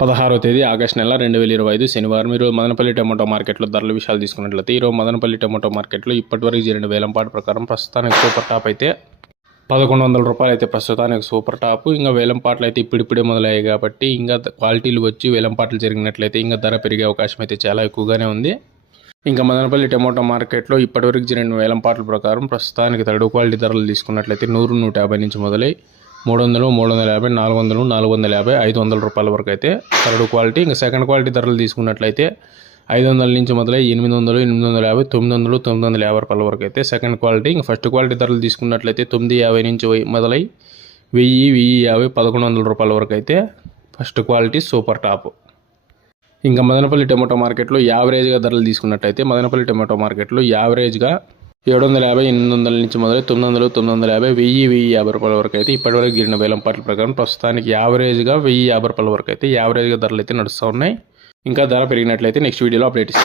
పదహారో తేదీ ఆగస్టు నెల రెండు వేల ఇరవై ఐదు శనివారం. ఈరోజు మదనపల్లి టమాటో మార్కెట్లో ధరల విషయాలు తీసుకున్నట్లయితే ఈరోజు మదనపల్లి టమాటో మార్కెట్లో ఇప్పటివరకు జరిగిన వేలంపాటు ప్రకారం ప్రస్తుతానికి సూపర్ టాప్ అయితే పదకొండు వందల రూపాయలు అయితే ప్రస్తుతానికి సూపర్ టాప్. ఇంకా వేలంపాట్లు అయితే ఇప్పుడిప్పుడే మొదలయ్యాయి కాబట్టి ఇంకా క్వాలిటీలు వచ్చి వేలంపాట్లు జరిగినట్లయితే ఇంకా ధర పెరిగే అవకాశం అయితే చాలా ఎక్కువగానే ఉంది. ఇంకా మదనపల్లి టమాటో మార్కెట్లో ఇప్పటివరకు జరిగిన వేలంపాట్ల ప్రకారం ప్రస్తుతానికి థర్డ్ క్వాలిటీ ధరలు తీసుకున్నట్లయితే నూరు నూట యాభై నుంచి మొదలై మూడు వందలు మూడు వందల యాభై నాలుగు వందలు నాలుగు వందల యాభై ఐదు వందల రూపాయల వరకు అయితే థర్డ్ క్వాలిటీ. ఇంకా సెకండ్ క్వాలిటీ ధరలు తీసుకున్నట్లయితే ఐదు వందల నుంచి మొదలై ఎనిమిది వందలు ఎనిమిది వందల యాభై తొమ్మిది వందలు తొమ్మిది వందల యాభై రూపాయల వరకు అయితే సెకండ్ క్వాలిటీ. ఇంకా ఫస్ట్ క్వాలిటీ ధరలు తీసుకున్నట్లయితే తొమ్మిది యాభై నుంచి మొదలై వెయ్యి వెయ్యి యాభై పదకొండు వందల రూపాయల వరకు అయితే ఫస్ట్ క్వాలిటీ సూపర్ టాప్. ఇంకా మదనపల్లి టమాటో మార్కెట్లో యావరేజ్గా ధరలు తీసుకున్నట్టయితే మదనపల్లి టమాటో మార్కెట్లో యావరేజ్గా ఏడు వందల యాభై ఎనిమిది వందల నుంచి మొదలై తొమ్మిది వందలు తొమ్మిది వందల యాభై వెయ్యి వెయ్యి యాభై రూపాయల వరకు అయితే ఇప్పటివరకు గిరిన వేలంపాట్ల ప్రకారం ప్రస్తుతానికి యావరేజ్గా వెయ్యి యాభై రూపాయల వరకు అయితే యావరేజ్గా ధరలు అయితే నడుస్తూ ఉన్నాయి. ఇంకా ధర పెరిగినట్లయితే నెక్స్ట్ వీడియోలో అప్డేట్ ఇస్తాను